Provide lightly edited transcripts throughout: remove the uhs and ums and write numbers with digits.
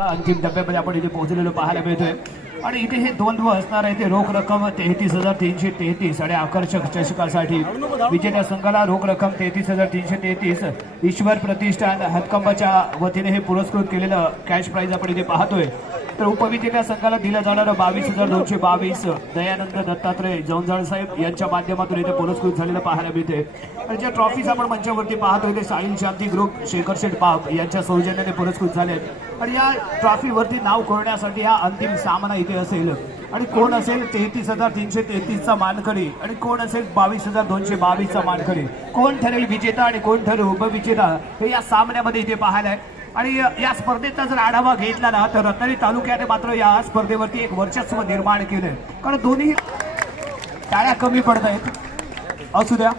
अंतिम टप्प्यामध्ये आपण इथे पोहोचलेलो पाहायला मिळतोय आणि इथे हे द्वंद्व असणार आहे ते रोख रक्कम 33,333 आणि आकर्षक चषकासाठी विजेत्या संघाला रोख रक्कम 33,333 ईश्वर प्रतिष्ठान हातकंबाच्या वतीने हे पुरस्कृत केलेलं कॅश प्राइज आपण इथे पाहतोय। तर उपविजेत्या संघाला दिलं जाणारं 22,222 दयानंद दत्तात्रय जौंजाळ साहेब यांच्या माध्यमातून इथे पुरस्कृत झालेलं पाहायला मिळते। आणि ज्या ट्रॉफीज आपण मंचावरती पाहतोय ते साहिल शांती ग्रुप शेखर शेठ बाब यांच्या सौजन्याने पुरस्कृत झाले आणि या ट्रॉफीवरती नाव कोरण्यासाठी हा अंतिम सामना इथे असेल आणि कोण असेल 33,333 चा मानकरी आणि कोण असेल 22,222 चा मानकरी, कोण ठरेल विजेता आणि कोण ठरेल उपविजेता हे या सामन्यामध्ये इथे पाहायला आहे। आणि या स्पर्धेचा जर आढावा घेतला ना तर रत्नागिरी तालुक्याने मात्र या स्पर्धेवरती एक वर्चस्व निर्माण केलंय, कारण दोन्ही टाळ्या कमी पडत आहेत असू द्या।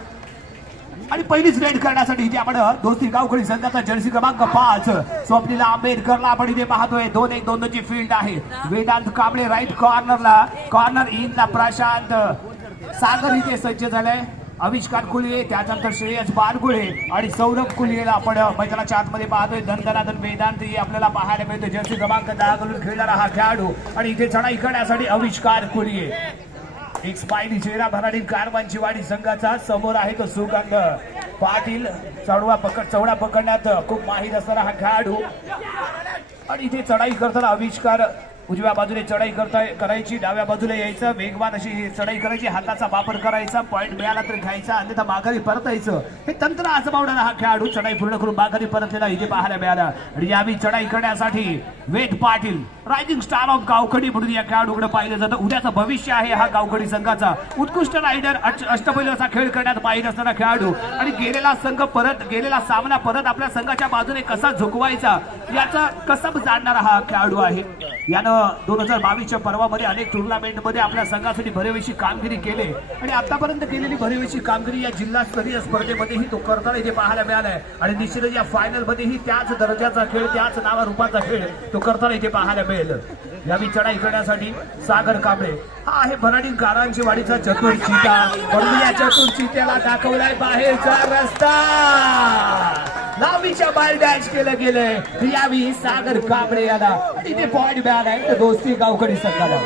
आणि पहिलीच रेड करण्यासाठी इथे आपण दोस्ती गावखडी संघाचा जर्सी क्रमांक 5 स्वप्नील आंबेडकरला आपण इथे पाहतोय। 2-1-2 ची फील्ड आहे। वेदांत कांबळे राईट कॉर्नरला, कॉर्नर इनला प्रशांत सागर इथे सज्ज झालाय। आविष्कार कुलिये, त्याच्यानंतर श्रेयस बारगुळे आणि सौरभ कुलियेला आपण मैदानाच्या आतमध्ये पाहतोय। दनदनादन वेदांत आपल्याला पाहायला मिळतोय। जर्सी क्रमांक 10 घालून खेळणारा हा खेळाडू आणि इथे चढाई करण्यासाठी आविष्कार कुलिये। एक स्माइली चेहरा भराडी कारवांची वाडी संघाचा समोर आहे तो सुगंध पाटील। चौडा पकडण्यात खूप माहिर असणारा हा खेळाडू आणि इथे चढाई करताना आविष्कार उजव्या बाजूने चढाई करायची, डाव्या बाजूला यायचं, वेगवान अशी चढाई करायची, हाताचा वापर करायचा, पॉइंट मिळाला तर घ्यायचा अन्यथा माघारी परतायचं। हे तंत्र आजमावणारा हा खेळाडू चढाई पूर्ण करून माघारी परतलेला इथे पाहायला मिळाला। आणि यावी चढाई करण्यासाठी वेद Patil rising star of Gavkhadi म्हणून या खेळाडूकडे पाहिलं जातं। उद्याचं भविष्य आहे हा गावखडी संघाचा। उत्कृष्ट रायडर, अष्टपैलूचा खेळ करण्यात माहीर असणारा खेळाडू आणि गेलेला सामना परत आपल्या संघाच्या बाजूने कसा झुकवायचा याचा कसब जाणणारा हा खेळाडू आहे। यानं 2022च्या पर्वामध्ये अनेक टुर्नामेंटमध्ये आपल्या संघासाठी भरवेशी कामगिरी केली आणि आतापर्यंत केलेली भरवेशी कामगिरी या जिल्हास्तरीय स्पर्धेमध्येही तो करताना इथे पाहायला मिळालाय। आणि निश्चितच या फायनल मध्येही त्याच दर्जाचा खेळ, त्याच नावारूपाचा खेळ तो करताना इथे पाहायला मिळेल। यावी चढाई करण्यासाठी सागर कांबळे हा आहे भराडी कारवांची वाडीचा चतुर चिता, परंतु या चतुर चित्याला दाखवलाय बाहेरचा रस्ता। लावीच्या बाहेर डॅश केलं गेलंय यावी सागर कांबळे याला आणि इथे पॉइंट मिळालाय तर दोस्ती गावखडी संघाला।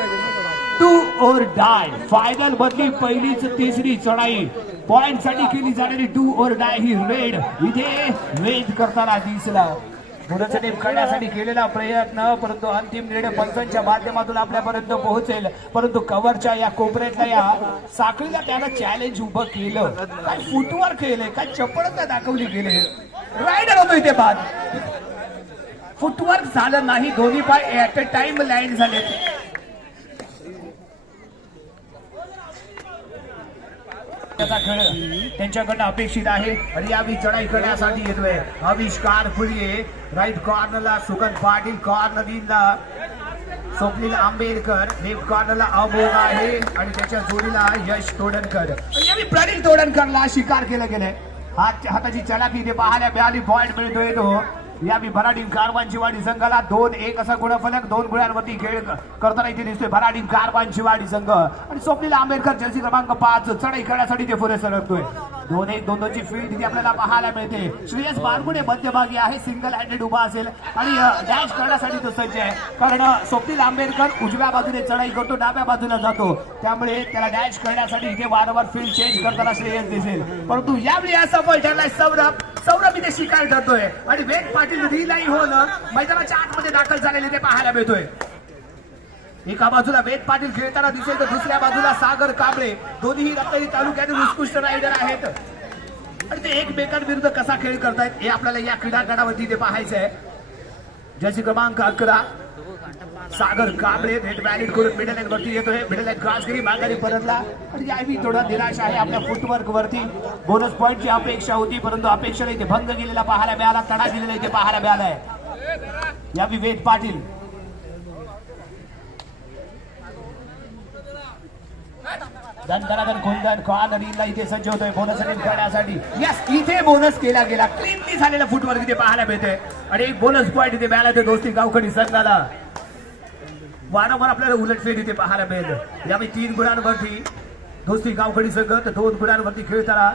टू और डाय फायनल मधली पहिलीच तिसरी चढाई पॉइंट साठी केली जाणारी टू और डाय ही रेड इथे वेद करताना दिसला। गुणाचा टेप करण्यासाठी केलेला प्रयत्न, परंतु अंतिम निर्णय पंचांच्या माध्यमातून आपल्यापर्यंत पोहोचेल, परंतु कव्हरच्या या कोपऱ्यातल्या या साखळीला त्यानं चॅलेंज उभं केलं। काय फुटवर्क केलंय, काय चपळता दाखवली गेले, रायडर होतो इथे बाद फुटवर्क झालं नाही, दोन्ही पाय ऍट अ टाइम लँड झाले। त्याचा खेळ त्यांच्याकडनं अपेक्षित आहे आणि यावी चढाई करण्यासाठी येतोय आविष्कार फुलिये राईट कॉर्नरला, सुगंध पाटील कॉर्नर इनला, स्वप्नील आंबेडकर लेफ्ट कॉर्नरला अमोघ आहे आणि त्याच्या जोडीला यश तोडणकर। यावी प्रणील तोडणकरला शिकार केलं गेलंय। हाताची चलाकी इथे पाहायला मिळाली, पॉइंट मिळतोय तो यावी भराडी कारवांची वाडी संघाला। 2-1 असा गुणफलक 2 गुणांवरती खेळ करताना इथे दिसतोय भराडी कारवांची वाडी संघ आणि स्वप्नील आंबेडकर जर्सी क्रमांक 5 चढाई करण्यासाठी ते पुढे सरकतोय। 2-1-2 ची फील्ड तिथे आपल्याला पाहायला मिळते। श्रेयस बारगुडे मध्यभागी आहे, सिंगल हँडेड उभा असेल आणि डॅश करण्यासाठी तो सज्ज आहे, कारण स्वप्नील आंबेडकर उजव्या बाजूने चढाई करतो, डाव्या बाजूला जातो, त्यामुळे त्याला डॅश करण्यासाठी इथे वारंवार फील्ड चेंज करताना श्रेयस दिसेल। परंतु यावेळी असफल ठरलाय सौरभ इथे शिकार करतोय आणि वेद पाटील रिलाई होऊन मैदानाच्या आतमध्ये दाखल झालेले ते पाहायला मिळतोय। एका बाजूला वेद पाटील खेळताना दिसेल तर दुसऱ्या बाजूला सागर कांबळे, दोन्ही रत्नागिरी तालुक्यातील उत्कृष्ट रायडर आहेत आणि ते एकमेकांविरुद्ध कसा खेळ करतायत हे आपल्याला या क्रीडांगणावरती ते पाहायचं आहे। जर्सी क्रमांक 11 सागर कांबळे रेड व्हॅलिड करून मिडल लाईन वरती येतोय, मिडल लाईन क्रॉस करी माघारी परतला आणि यावी थोडा निराश आहे आपल्या फुटवर्क वरती। बोनस पॉइंटची अपेक्षा होती, परंतु अपेक्षेला इथे भंग गेलेला पाहायला मिळाला, तडा दिलेला इथे पाहायला मिळालाय। यावी वेद पाटील दनदनादन गोंधळ कॉर्नरला इथे सज्ज होतोय बोनस रेड करण्यासाठी। यस, इथे बोनस केला गेला, क्लीनली झालेला फुटवर्क इथे पाहायला मिळतोय आणि एक बोनस पॉइंट इथे मिळाला ते दोस्ती गावखडी संघाला। वारंवार आपल्याला उलटफेर इथे पाहायला मिळेल। यावेळी 3 गुणांवरती दोस्ती गावखडी संघ तर 2 गुणांवरती खेळताना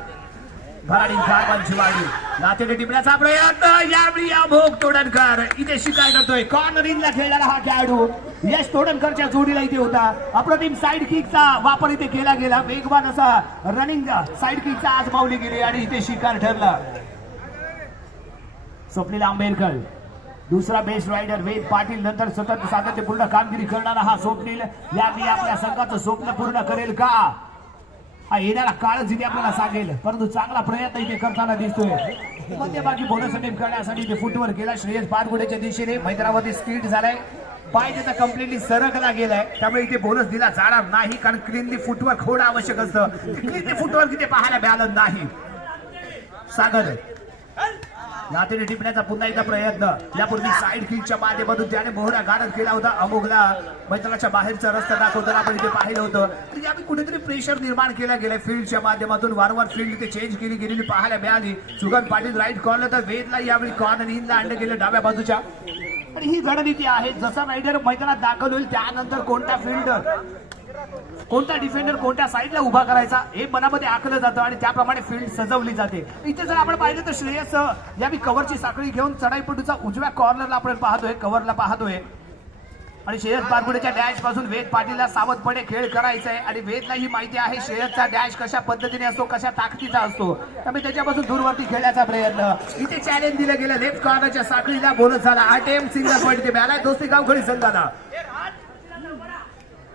भराडी कारवांची वाडी नातेडे टिपण्याचा प्रयत्न यावेळी अमोघ तोडणकर इथे शिकाय करतोय. कॉर्नर इनला खेळणारा हा खेळाडू यश तोडणकरच्या जोडीला इथे होता. अप्रतिम साईड किकचा वापर इथे केला गेला. वेगवान असा रनिंग साईड किकचा आजमावली गेली आणि इथे शिकार ठरला. स्वप्नील आंबेडकर दुसरा बेस्ट रायडर वेद पाटील नंतर सतत सातत्यपूर्ण कामगिरी करणारा हा स्वप्नील यावेळी आपल्या संघाचं स्वप्न पूर्ण करेल का हा येणारा काळच इथे आपल्याला सांगेल. परंतु चांगला प्रयत्न इथे करताना दिसतोय. मध्यभागी बोनस अटेम्प्ट करण्यासाठी इथे फुटवर केला. श्रेयस पारगुडेच्या दिशेने मैदानामध्ये स्किड झालाय. पाय त्याचा कम्प्लिटली सरकला गेलाय. त्यामुळे इथे बोनस दिला जाणार नाही कारण क्लीनली फुटवर होणं आवश्यक असतं. क्लीनली फुटवर तिथे पाहायला मिळालं नाही. सागर नातेने टिपण्याचा पुन्हा एकदा प्रयत्न. यापूर्वी साईड किकच्या माध्यमातून त्याने मोहरा गाडत केला होता. अमोघला मैदानाच्या बाहेरचा रस्ता दाखवताना आपण इथे पाहिलं होतं. तर यावेळी कुठेतरी प्रेशर निर्माण केला गेलाय फील्डच्या माध्यमातून. वारंवार फील्ड इथे चेंज केली गेलेली पाहायला मिळाली. सुगंध पाटील राईट कॉर्नर तर वेदला यावेळी कॉर्नर इनला आणलं गेलं डाव्या बाजूच्या. आणि ही रणनीती आहे जसा रायडर मैदानात दाखल होईल त्यानंतर कोणता फिल्डर कोणता डिफेंडर कोणत्या साईडला उभा करायचा हे मनामध्ये आखलं जातं आणि त्याप्रमाणे फील्ड सजवली जाते. इथे जर आपण पाहिलं तर श्रेयस यावेळी कव्हरची साखळी घेऊन चढाईपटूचा उजव्या कॉर्नरला आपण पाहतोय. कव्हरला पाहतोय आणि श्रेयस बारगुडेच्या डॅश पासून वेद पाटीलला सावधपणे खेळ करायचा आहे. आणि वेदला ही माहिती आहे श्रेयसचा डॅश कशा पद्धतीने असतो कशा ताकदीचा असतो. त्यामुळे त्याच्यापासून दूरवरती खेळण्याचा प्रयत्न. इथे चॅलेंज दिलं गेलं. लेफ्ट कॉर्नरच्या साखळीला बोनस झाला. अटेम्प्ट सिंगल पॉईंट इथे मिळाला. दोस्ती गावखडी संघाला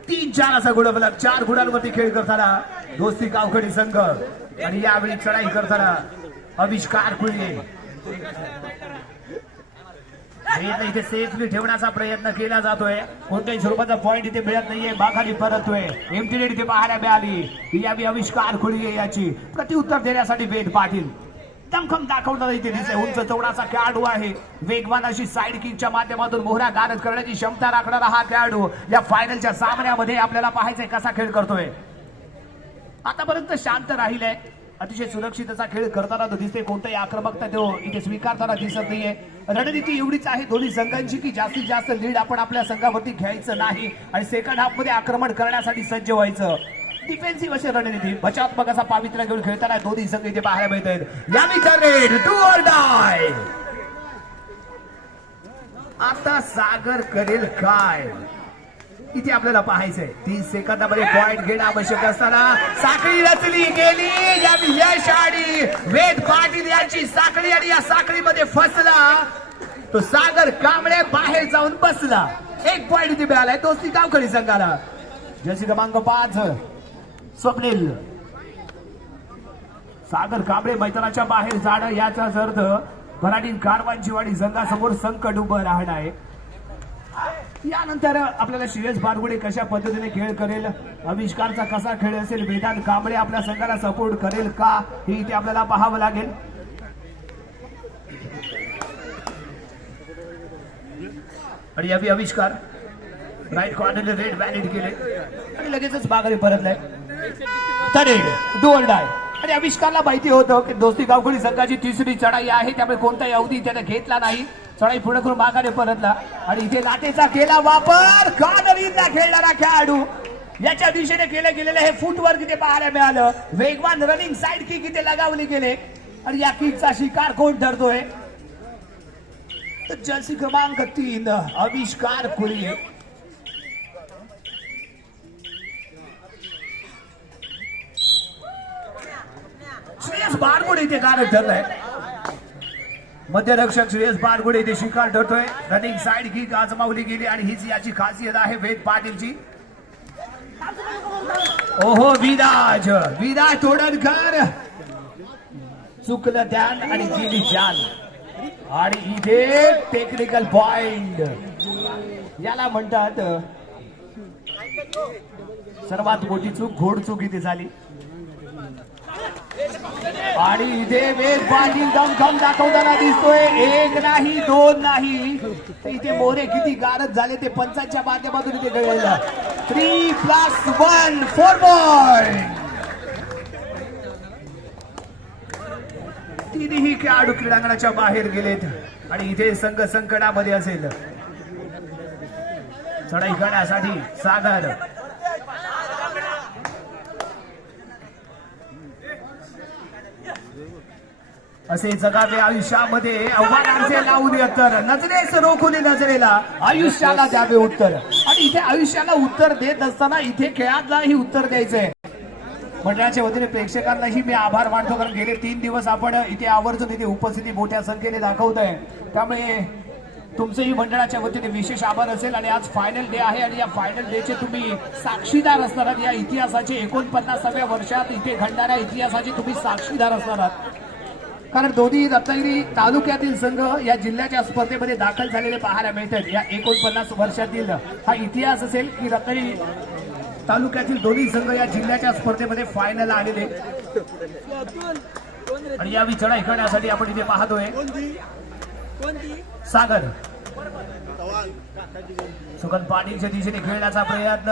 3-4 असा गुणफलक. 4 गुणांवरती खेळ करताना दोस्ती गावखडी संघ. आणि यावेळी चढाई करताना आविष्कार कुळी इथे सेफली ठेवण्याचा प्रयत्न केला जातोय. कोणत्याही स्वरूपाचा पॉईंट इथे मिळत नाहीये. माघारी परततोय. एमटीडी इथे पाहायला मिळाली. यावेळी आविष्कार खुळी याची प्रतिउत्तर देण्यासाठी वेद पाटील दमखम दाखवणार इथे दिसते. उंच चौडाचा खेळाडू आहे. वेगवान अशी साईड किकच्या माध्यमातून मोहरा गारद करण्याची क्षमता राखणारा हा खेळाडू या फायनलच्या सामन्यामध्ये आपल्याला पाहायचंय कसा खेळ करतोय. आतापर्यंत शांत राहिलाय. अतिशय सुरक्षित असा खेळ करताना तो दिसते. कोणताही आक्रमकता तो इथे स्वीकारताना दिसत नाहीये. रणनीती एवढीच आहे दोन्ही संघांची की जास्तीत जास्त लीड आपण आपल्या संघावरती घ्यायचं नाही आणि सेकंड हाफ मध्ये आक्रमण करण्यासाठी सज्ज व्हायचं. डिफेन्सिव्ह अशी रणनीती बचावात्मक असा पावित्र्य घेऊन खेळताना दोन्ही संघ इथे पाहायला मिळत आहेत. Do or die. आता सागर करेल काय इथे आपल्याला पाहायचंय. 30 सेकंदामध्ये पॉइंट घेणं आवश्यक असताना साखळी रचली गेली. यश आणि वेद पाटील यांची साखळी आणि या साखळीमध्ये फसला तो सागर कांबळे बाहेर जाऊन बसला. 1 पॉइंट इथे मिळालाय दोस्ती गावखडी संघाला. जर्सी क्रमांक 5 स्वप्नील. सागर कांबळे मैदानाच्या बाहेर जाणं याचाच अर्थ भराडी कारवांची वाडी संघासमोर संकट उभं राहणं आहे. यानंतर आपल्याला श्रेयस बारगुडे कशा पद्धतीने खेळ करेल. आविष्कारचा कसा खेळ असेल. वेदांत कांबळे आपल्या संघाला सपोर्ट करेल का हे इथे आपल्याला पाहावं लागेल. आणि यावी आविष्कार राईट कॉर्नरला रेड व्हॅलिड केले आणि लगेचच माघारी परतलाय. Do or die. आणि आविष्कारला माहिती होतं की दोस्ती गावखडी संघाची तिसरी चढाई आहे. त्यामुळे कोणताही अवधी त्याने घेतला नाही. चढाई पुढे करून माघारी परतला आणि इथे लाटेचा केला वापर. कॉर्नरला खेळणारा खेळाडू याच्या दिशेने केले गेलेले हे फुटवर्क इथे पाहायला मिळालं. वेगवान रनिंग साईड किक इथे लगावली गेले आणि या किकचा शिकार कोण ठरतोय तर जर्सी क्रमांक 3 आविष्कार कुळी. श्रेयस बारगुडे इथे कारक ठरलाय. मध्यरक्षक श्रेयस बारगुडे इथे शिकार ठरतोय. रनिंग साईड किक आजमावली गेली आणि हीच याची खासियत आहे वेद पाटीलची. ओहो विराज तोडणकर चुकलं ध्यान आणि गेली जान. आणि इथे टेक्निकल पॉइंट याला म्हणतात सर्वात मोठी चूक. घोड चूक इथे झाली आणि इथे वेद पाटील दमखम दाखवताना दिसतोय. 1 नाही 2 नाही इथे मोरे किती गारद झाले ते पंचांच्या माध्यमातून इथे कळलं. 3+1 4 पॉइंट. तिन्ही खेळाडू क्रीडांगणाच्या बाहेर गेलेत आणि इथे संघ संकटामध्ये असेल. चढाई करण्यासाठी सागर असे जगावे आयुष्यामध्ये आव्हानांचे लावून तर नजरेस रोखुनी नजरेला आयुष्याला द्यावे उत्तर. आणि इथे आयुष्याला उत्तर देत असताना इथे खेळातलाही उत्तर द्यायचंय. मंडळाच्या वतीने प्रेक्षकांनाही मी आभार मानतो, कारण गेले 3 दिवस आपण इथे आवर्जून इथे उपस्थिती मोठ्या संख्येने दाखवतोय. त्यामुळे तुमचंही मंडळाच्या वतीने विशेष आभार असेल. आणि आज फायनल डे आहे आणि या फायनल डेचे तुम्ही साक्षीदार असणार आहात. या इतिहासाचे 49व्या वर्षात इथे घडणाऱ्या इतिहासाचे तुम्ही साक्षीदार असणार आहात. कारण दोन्ही रत्नागिरी तालुक्यातील संघ या जिल्ह्याच्या स्पर्धेमध्ये दाखल झालेले पाहायला मिळतात. या 49 वर्षातील हा इतिहास असेल की रत्नागिरी तालुक्यातील दोन्ही संघ या जिल्ह्याच्या स्पर्धेमध्ये फायनल आलेले. आणि या चढाई करण्यासाठी आपण इथे पाहतोय सागर सुगंध पाटीलच्या दिशेने खेळण्याचा प्रयत्न.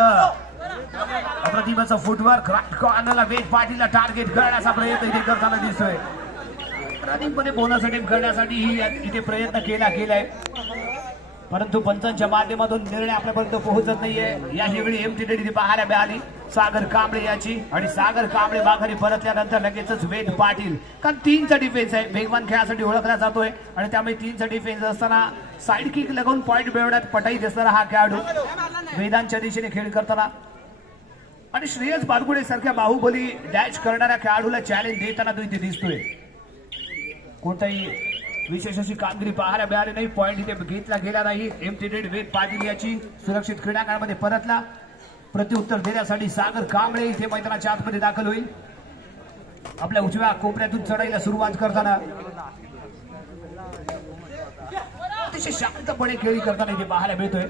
अप्रतिमाचा फुटवर्क कॉर्नरला वेद पाटीलला टार्गेट करण्याचा प्रयत्न इथे करताना दिसतोय. अधिकपणे बोनस अटेम्प्ट करण्यासाठी इथे प्रयत्न केलाय, परंतु पंचांच्या माध्यमातून निर्णय आपल्यापर्यंत पोहोचत नाहीये. याही वेळी एमटीडी इथे पाहायला मिळाली सागर कांबळे याची. आणि सागर कांबळे माघारी परतल्यानंतर लगेचच वेद पाटील, कारण 3चा डिफेन्स आहे, वेगवान खेळासाठी ओळखला जातोय. आणि त्यामुळे 3चा डिफेन्स असताना साईड किक लगावून पॉईंट मिळवण्यात पटाईत असणारा हा खेळाडू वेदांच्या दिशेने खेळ करताना. आणि श्रेयस बारगुडे सारख्या बाहुबली डॅश करणाऱ्या खेळाडूला चॅलेंज देताना तो इथे दिसतोय. कोणताही विशेष अशी कामगिरी पाहायला मिळाली नाही. पॉईंट इथे घेतला गेला नाही. एमटीडी वेद पाटील याची सुरक्षित क्रीडांगणामध्ये परतला. प्रत्युत्तर देण्यासाठी सागर कांबळे इथे मैदानाच्या आतमध्ये दाखल होईल. आपल्या उजव्या कोपऱ्यातून चढाईला सुरुवात करताना अतिशय शांतपणे खेळी करताना इथे पाहायला मिळतोय.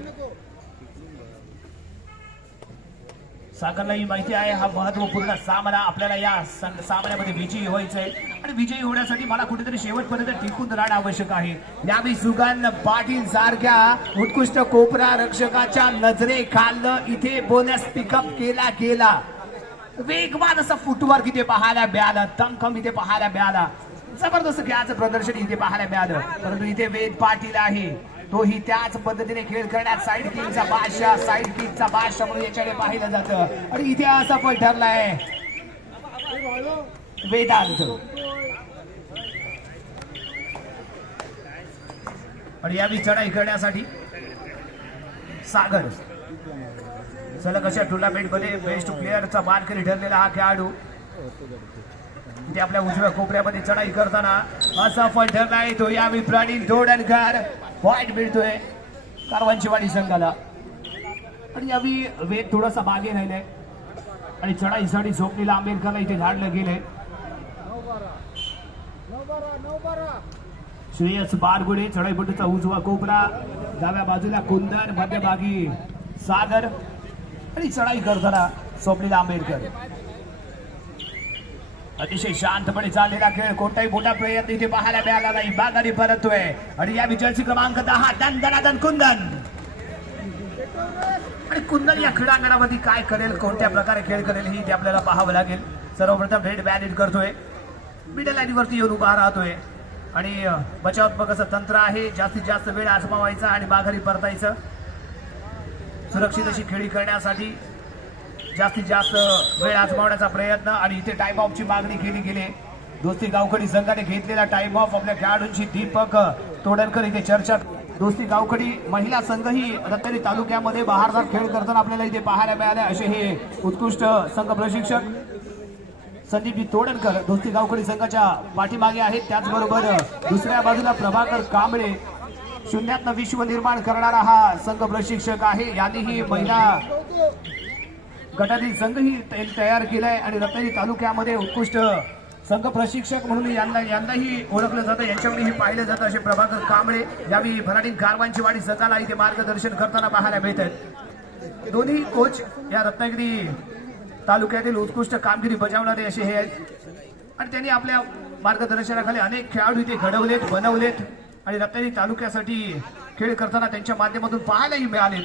सागरलाही माहिती आहे हा महत्वपूर्ण सामना, आपल्याला या सामन्यामध्ये विजयी व्हायचं आहे. आणि विजयी होण्यासाठी मला कुठेतरी शेवटपर्यंत टिकून राहणं आवश्यक आहे. यावेळी सुगंध पाटील सारख्या उत्कृष्ट कोपरा रक्षकाच्या नजरेखालनं इथे बोनस पिकअप केला. वेगवान असा फुटवर्क इथे पाहायला मिळाला, तमखम इथे पाहायला मिळाला, जबरदस्त खेळाचं प्रदर्शन इथे पाहायला मिळालं. परंतु इथे वेद पाटील आहे, तोही त्याच पद्धतीने खेळ करण्यात साईड किकचा बादशाह म्हणून याच्याकडे पाहिलं जातं. आणि इथे असा पण ठरलाय वेदांत. आणि यावी चढाई करण्यासाठी सागर सलग अशा टुर्नामेंट मध्ये बेस्ट प्लेअरचा मानकरी ठरलेला हा खेळाडू इथे आपल्या उजव्या कोपऱ्यामध्ये चढाई करताना असफल ठरलाय. तो यावेळी प्रणील धोडणकर पॉइंट मिळतोय कारवांचीवाडी संघाला. आणि यावेळी वेद थोडासा मागे राहिलाय आणि चढाईसाठी स्वप्नील आंबेडकरला इथे धाडलं गेलंय. श्रेयस बारगुडे चढाईपटूचा उजवा कोपरा, डाव्या बाजूला कुंदन, मध्यभागी सागर आणि चढाई करताना स्वप्नील आंबेडकर. अतिशय शांतपणे चाललेला खेळ, कोणताही मोठा प्रयत्न इथे पाहायला मिळाला नाही. बागाडी परततोय आणि या विजयाची क्रमांक 10 दणदणादण कुंदन. आणि कुंदन या क्रीडांगणामध्ये काय करेल, कोणत्या प्रकारे खेळ करेल हे आपल्याला पाहावं लागेल. सर्वप्रथम रेड बॅलेट करतोय, मिडल लाईनवरती येऊन उभा राहतोय आणि बचावात्मक असं तंत्र आहे. जास्तीत जास्त वेळ आजमावायचा आणि माघारी परतायचं. सुरक्षित अशी खेळी करण्यासाठी जास्तीत जास्त वेळ आजमावण्याचा प्रयत्न. आणि इथे टाइम ऑफची मागणी केली गेली. दोस्ती गावखडी संघाने घेतलेला टाइम ऑफ आपल्या खेळाडूंची दीपक तोडणकर इथे चर्चा. दोस्ती गावखडी महिला संघही रत्नागिरी तालुक्यामध्ये बहारदार खेळ करताना आपल्याला इथे पाहायला मिळाले. असे हे उत्कृष्ट संघ प्रशिक्षक संदीप तोडणकर दोस्ती गावखडी संघाच्या पाठीमागे आहेत. त्याचबरोबर दुसऱ्या बाजूला प्रभाकर कांबळे शून्यातनं विश्व निर्माण करणारा हा संघ प्रशिक्षक आहे. यांनीही महिला गटातील संघही तयार केलाय आणि रत्नागिरी तालुक्यामध्ये उत्कृष्ट संघ प्रशिक्षक म्हणून यंदाही ओळखलं जातं, यांच्यावरही पाहिलं जातं असे प्रभाकर कांबळे यावेळी भराडीन कारवांचीवाडी संघाला इथे मार्गदर्शन करताना पाहायला मिळत आहेत. दोन्ही कोच या रत्नागिरी तालुक्यातील उत्कृष्ट कामगिरी बजावणारे असे हे आहेत आणि त्यांनी आपल्या मार्गदर्शनाखाली अनेक खेळाडू इथे घडवलेत, बनवलेत आणि रत्नागिरी तालुक्यासाठी खेळ करताना त्यांच्या माध्यमातून पाहायलाही मिळालेत.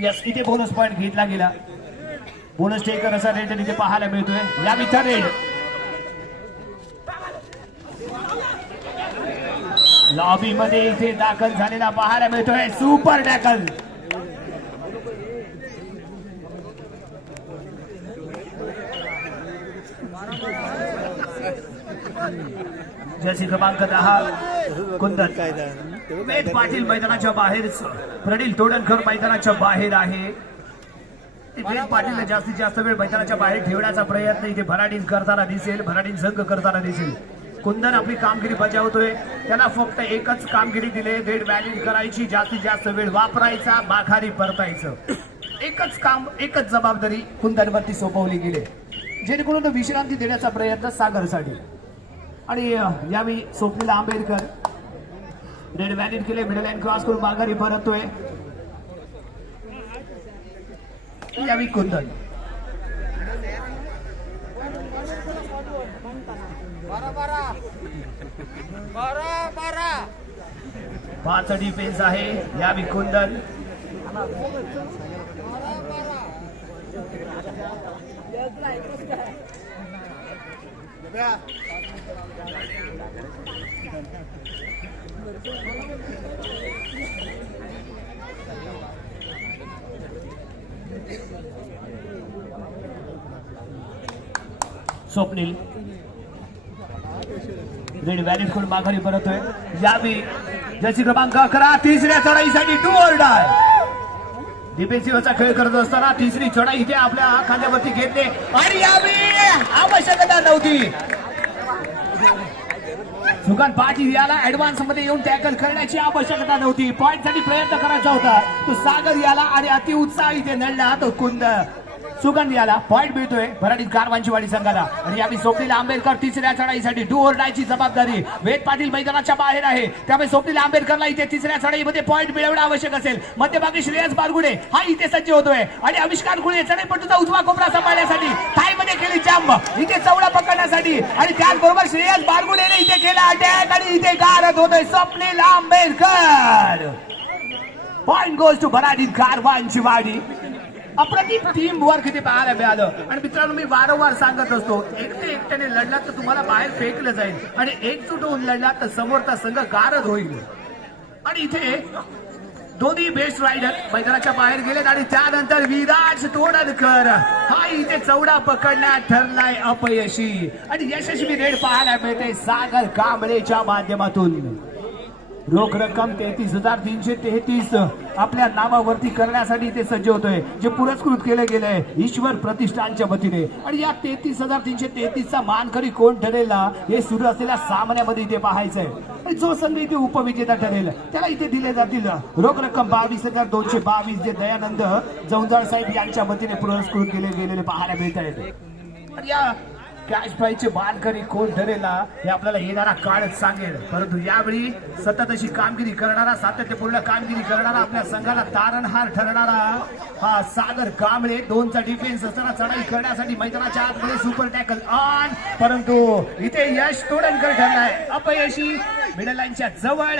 यस, इथे बोनस पॉइंट घेतला गेला. बोनस टेकर असा रेट इथे पाहायला मिळतोय. या मित्र रेड लॉबी मध्ये इथे दाखल झालेला पाहायला मिळतोय. Super tackle. जर्सी क्रमांक 10 कुंदन. वेद पाटील मैदानाच्या बाहेर, प्रणील तोडणकर मैदानाच्या बाहेर आहे. वेद पाटील जास्तीत जास्त वेळ मैदानाच्या बाहेर ठेवण्याचा प्रयत्न इथे भराडीन करताना दिसेल, भराडीन संघ करताना दिसेल. कुंदन आपली कामगिरी बजावतोय. त्याला फक्त एकच कामगिरी दिले, रेड व्हॅलिड करायची, जास्तीत जास्त वेळ वापरायचा, माघारी परतायचं. एकच काम, एकच जबाबदारी कुंदनवरती सोपवली गेली, जेणेकरून विश्रांती देण्याचा प्रयत्न सागरसाठी. आणि यावेळी स्वप्नील आंबेडकर रेड व्हॅलिड केले, मिडल लाईन क्रॉस करून माघारी परततोय. यावेळी कुंदन 5 डिफेन्स आहे. यावेळी कुंदन स्वप्नील रेड व्हॅलिड करून माघारी परततोय. यावेळी जर्सी क्रमांक 11 तिसऱ्या चढाईसाठी डू ऑर डाय. डिफेन्सिव्हचा खेळ करत असताना तिसरी चढाई इथे आपल्या खांद्यावरती घेतले आणि यावेळी आवश्यकता नव्हती. सुकान पाटील याला ऍडव्हान्स मध्ये येऊन टॅकल करण्याची आवश्यकता नव्हती. पॉइंट साठी प्रयत्न करायचा होता तो सागर याला आणि अति उत्साह इथे नडला तो कुंद. सुगंध याला पॉइंट मिळतोय भराडी कारवांचीवाडी संघाला. आणि यावेळी स्वप्नील आंबेडकर तिसऱ्या चढाईसाठी डू ऑर डायची जबाबदारी. वेद पाटील मैदानाच्या बाहेर आहे, त्यामुळे स्वप्नील आंबेडकरला इथे तिसऱ्या चढाईमध्ये पॉइंट मिळवणं आवश्यक असेल. मध्यभागी श्रेयस बारगुडे हा इथे सज्ज होतोय आणि आविष्कार गुळे चढाईपटूचा उजवा कोपरा सांभाळण्यासाठी, थाईमध्ये केली जंप इथे चवडा पकडण्यासाठी आणि त्याचबरोबर श्रेयस बारगुडेने इथे केला अटॅक आणि इथे गारद होतोय Swapnil Ambedkar. Point goes to Bharadi Karvanchiwadi. अप्रतिम टीम वर्क इथे पाहायला मिळालं. आणि मित्रांनो, मी वारंवार सांगत असतो, एकट्याने लढला तर तुम्हाला बाहेर फेकलं जाईल आणि एकजूट होऊन लढला तर समोरचा संघ गारद होईल. आणि इथे दोन्ही बेस्ट रायडर मैदानाच्या बाहेर गेलेत आणि त्यानंतर विराज तोडणकर हा इथे चौडा पकडण्यात ठरलाय अपयशी. आणि यशस्वी रेड पाहायला मिळते सागर कांबळेच्या माध्यमातून. रोख रक्कम 33,333 आपल्या नावावरती करण्यासाठी ते सज्ज होतोय, जे पुरस्कृत केले गेले ईश्वर प्रतिष्ठानच्या वतीने. आणि या 33,333 चा मानकरी कोण ठरेल ना, हे सुरू असलेल्या सामन्यामध्ये इथे पाहायचंय. आणि जो संघ इथे उपविजेता ठरेल त्याला इथे दिले जातील रोख रक्कम 22,222 जे दयानंद जवंजाळ साहेब यांच्या वतीने पुरस्कृत केले गेलेले पाहायला मिळत आहेत. आणि या कॅश प्राईजचे मानकरी कोण ठरेल ना, हे आपल्याला येणारा काळच सांगेल. परंतु यावेळी सतत अशी कामगिरी करणारा, सातत्यपूर्ण कामगिरी करणारा, आपल्या संघाला तारणहार ठरणारा हा सागर कांबळे. 2चा डिफेन्स असताना चढाई करण्यासाठी मैदानाच्या आतमध्ये सुपर टॅकल ऑन, परंतु इथे यश तोडणकर ठरलाय अपयशी. मिडल लाईनच्या जवळ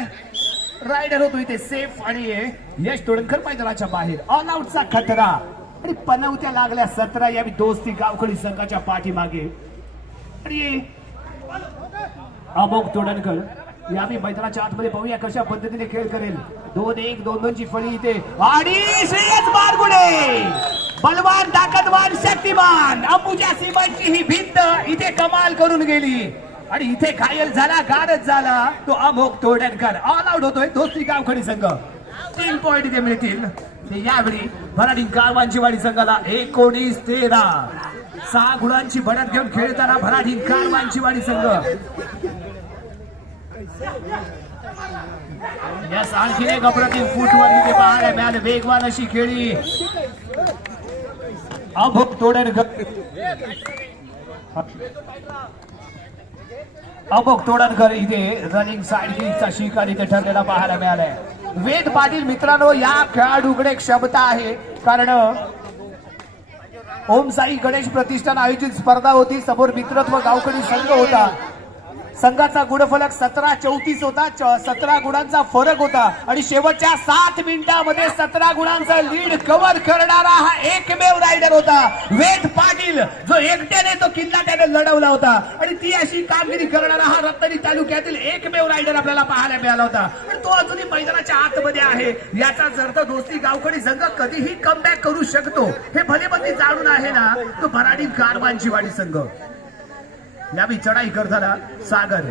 रायडर होतो इथे सेफ आणि यश तोडणकर मैदानाच्या बाहेर. ऑल आउटचा खतरा आणि पनवत्या लागल्या 17 यावी दोस्ती गावखडी संघाच्या पाठीमागे. आणि अमोक तोडणकर यावेळी मैदानाच्या आतमध्ये पाहूया कशा पद्धतीने खेळ करेल. 2-1 2-2 ची फळी इथे आणि श्रेयस बारगुडे बलवान, ताकदवान, शक्तिमान अंबुजा सिंहाची ही भिंत इथे कमाल करून गेली आणि इथे घायल झाला, गारद झाला तो अमोक तोडणकर. ऑल आउट होतोय दोस्ती गावखडी संघ. 3 पॉइंट इथे मिळतील. यावेळी भराडी कारवांचीवाडी संघाला 19-13 6 गुणांची बढत घेऊन खेळताना भराडी कारवांचीवाडी संघ. यास आणखी एक अप्रतिम फुटवर इथे पाहायला मिळाले. वेगवान अशी खेळी अमोक तोडणकर. अमोक तोडणकर इथे रनिंग साइड किकचा शिकार इथे ठरलेला पाहायला मिळालाय. वेद पाटील मित्रांनो, या खेळाडूकडे क्षमता आहे, कारण ओम साई गणेश प्रतिष्ठान आयोजित स्पर्धा होती. समोर मित्रत्व गावकडी संघ होता. संघाचा गुणफलक 17-34 होता. 17 गुणांचा फरक होता आणि शेवटच्या 7 मिनिटांमध्ये 17 गुणांचा लीड कव्हर करणारा हा एकमेव रायडर होता वेद पाटील, जो एकट्याने तो किल्ला त्याने लढवला होता. आणि ती अशी कामगिरी करणारा हा रत्नागिरी तालुक्यातील एकमेव रायडर आपल्याला पाहायला मिळाला होता. आणि तो अजूनही मैदानाच्या आतमध्ये आहे. याचा अर्थ दोस्ती गावकडी संघ कधीही कमबॅक करू शकतो, हे भलेबंदी जाणून आहे ना तो भराडी कारवांचीवाडी संघ. यावी चढाई करताना सागर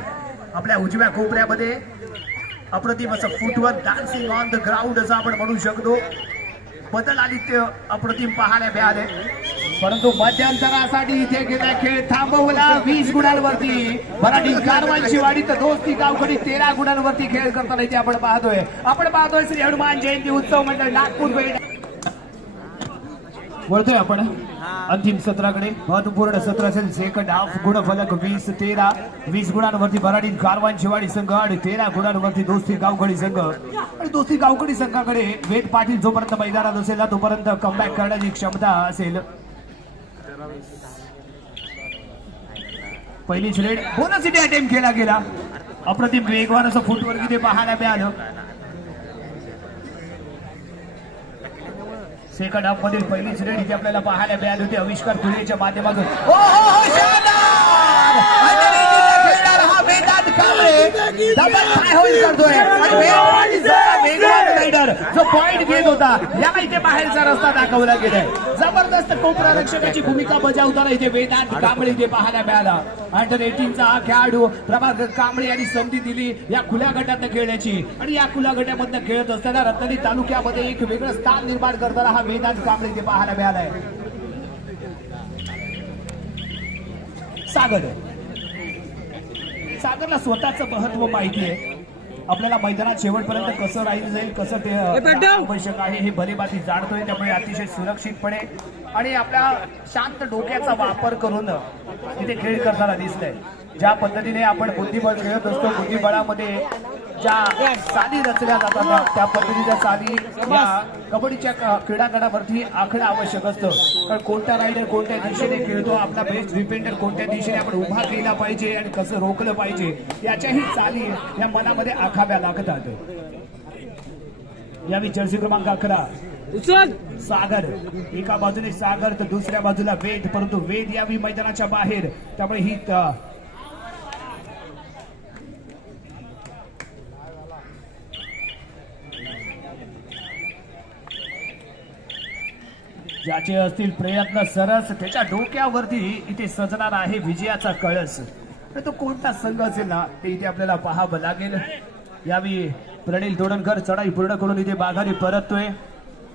आपल्या उजव्या कोपऱ्यामध्ये अप्रतिम असं footwork dancing on the ground असं आपण म्हणू शकतो. बदल आदित्य अप्रतिम पाहायला मिळाले, परंतु मध्यंतरासाठी इथे गेला खेळ थांबवला. 20 गुणांवरती मराठी कारवांची वाडी तर दोस्ती गावकडी 13 गुणांवरती खेळ करताना इथे आपण पाहतोय श्री हनुमान जयंती उत्सव मंडळ नागपूर पेठ. वळतोय आपण अंतिम सत्राकडे. महत्वपूर्ण सत्र असेल. सेकंड हाफ गुणफलक 20-13. 20 गुणांवरती मराठी कारवांची वाडी संघ आणि 13 गुणांवरती दोस्ती गावकडी संघ. आणि दोस्ती गावकडी संघाकडे वेद पाटील जोपर्यंत मैदानात असेल ना तोपर्यंत कमबॅक करण्याची क्षमता असेल. पहिलीच रेड बोनस इथे अटेम्प्ट केला गेला. अप्रतिम वेगवान असं फुटवर्क इथे पाहायला मिळालं. सेकंड हाफ मध्ये पहिलीच रेड इथे आपल्याला पाहायला मिळाली होती आविष्कार खुलेच्या माध्यमातून. हा वेदांत कांबळे डबल काय होईल करतोय आणि वेगवान रायडर जो पॉइंट घेत होता याला इथे बाहेरचा रस्ता दाखवला गेलाय. जबरदस्त कोपरा रक्षकाची भूमिका बजावताना इथे वेदांत कांबळे इथे पाहायला मिळाला. अंडर 18चा हा खेळाडू प्रभाकर कांबळे यांनी संधी दिली या खुल्या गटातनं खेळण्याची आणि या खुल्या गटामधनं खेळत असताना रत्नागिरी तालुक्यामध्ये एक वेगळं स्थान निर्माण करताना हा वेदांत कांबळे इथे पाहायला मिळालाय. सागरला स्वतःचं महत्व माहिती आहे. आपल्याला मैदानात शेवटपर्यंत कसं राहील जाईल कसं ते आवश्यक आहे हे भलीभाती जाणतोय. त्यामुळे अतिशय सुरक्षितपणे आणि आपल्या शांत डोक्याचा वापर करून तिथे खेळ करताना दिसतंय. ज्या पद्धतीने आपण बुद्धिबळ खेळत असतो बुद्धिबळामध्ये ज्या चाली रचल्या जातात त्या पद्धतीच्या चाली या कबड्डीच्या क्रीडांगणावरती आखणं आवश्यक असतं. कारण कोणता रायडर कोणत्या दिशेने खेळतो आपला बेस्ट डिफेंडर कोणत्या दिशेने आपण उभा केला पाहिजे आणि कसं रोखलं पाहिजे याच्याही चाली या मनामध्ये आखाव्या लागतात. यावी जर्सी क्रमांक 11 सागर. एका बाजूने सागर तर दुसऱ्या बाजूला वेद, परंतु वेद यावी मैदानाच्या बाहेर. त्यामुळे ही ज्याचे असतील प्रयत्न सरस त्याच्या डोक्यावरती इथे सजणार आहे विजयाचा कळस. तो कोणता संघ असेल ना ते इथे आपल्याला पाहावं लागेल. यावी प्रणील तोडणकर चढाई पूर्ण करून इथे माघारी परततोय.